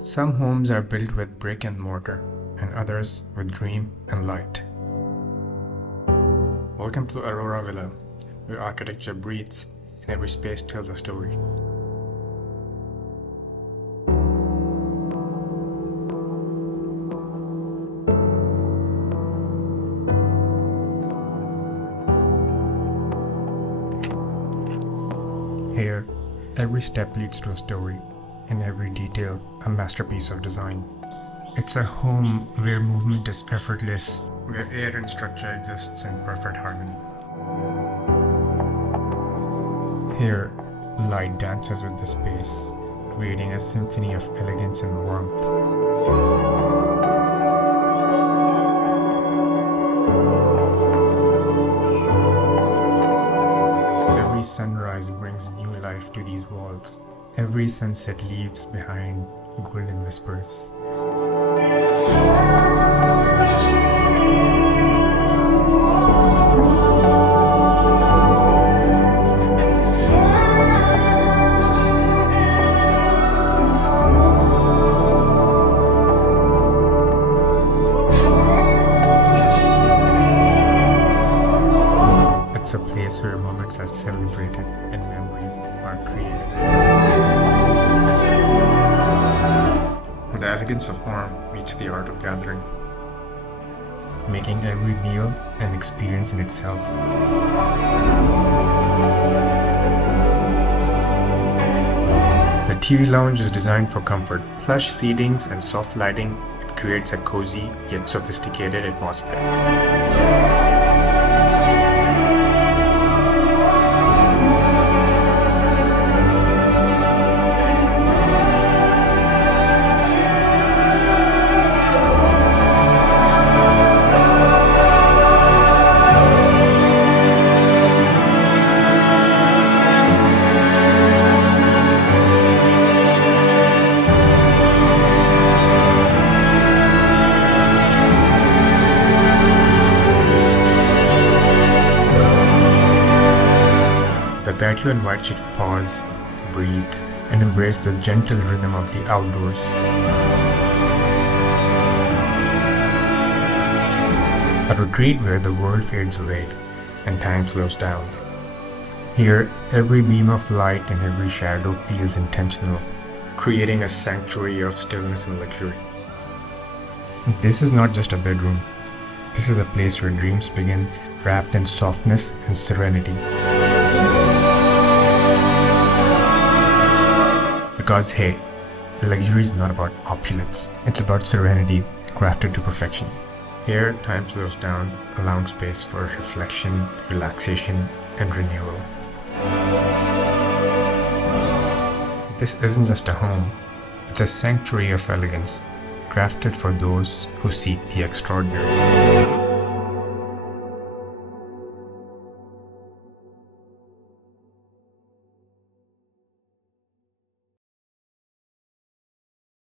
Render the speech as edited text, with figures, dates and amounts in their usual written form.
Some homes are built with brick and mortar, and others with dream and light. Welcome to Aurora Villa, where architecture breathes and every space tells a story. Here, every step leads to a story, and every detail a masterpiece of design. It's a home where movement is effortless, where air and structure exists in perfect harmony. Here, light dances with the space, creating a symphony of elegance and warmth. Every sunrise brings new life to these walls. Every sunset leaves behind golden whispers. It's a place where moments are celebrated and memories are created. The elegance of form meets the art of gathering, making every meal an experience in itself. The TV lounge is designed for comfort. Plush seatings and soft lighting, it creates a cozy yet sophisticated atmosphere. The patio invites you to pause, breathe, and embrace the gentle rhythm of the outdoors. A retreat where the world fades away and time slows down. Here, every beam of light and every shadow feels intentional, creating a sanctuary of stillness and luxury. This is not just a bedroom. This is a place where dreams begin, wrapped in softness and serenity. Because hey, luxury is not about opulence, it's about serenity crafted to perfection. Here, time slows down, allowing space for reflection, relaxation, and renewal. This isn't just a home, it's a sanctuary of elegance, crafted for those who seek the extraordinary.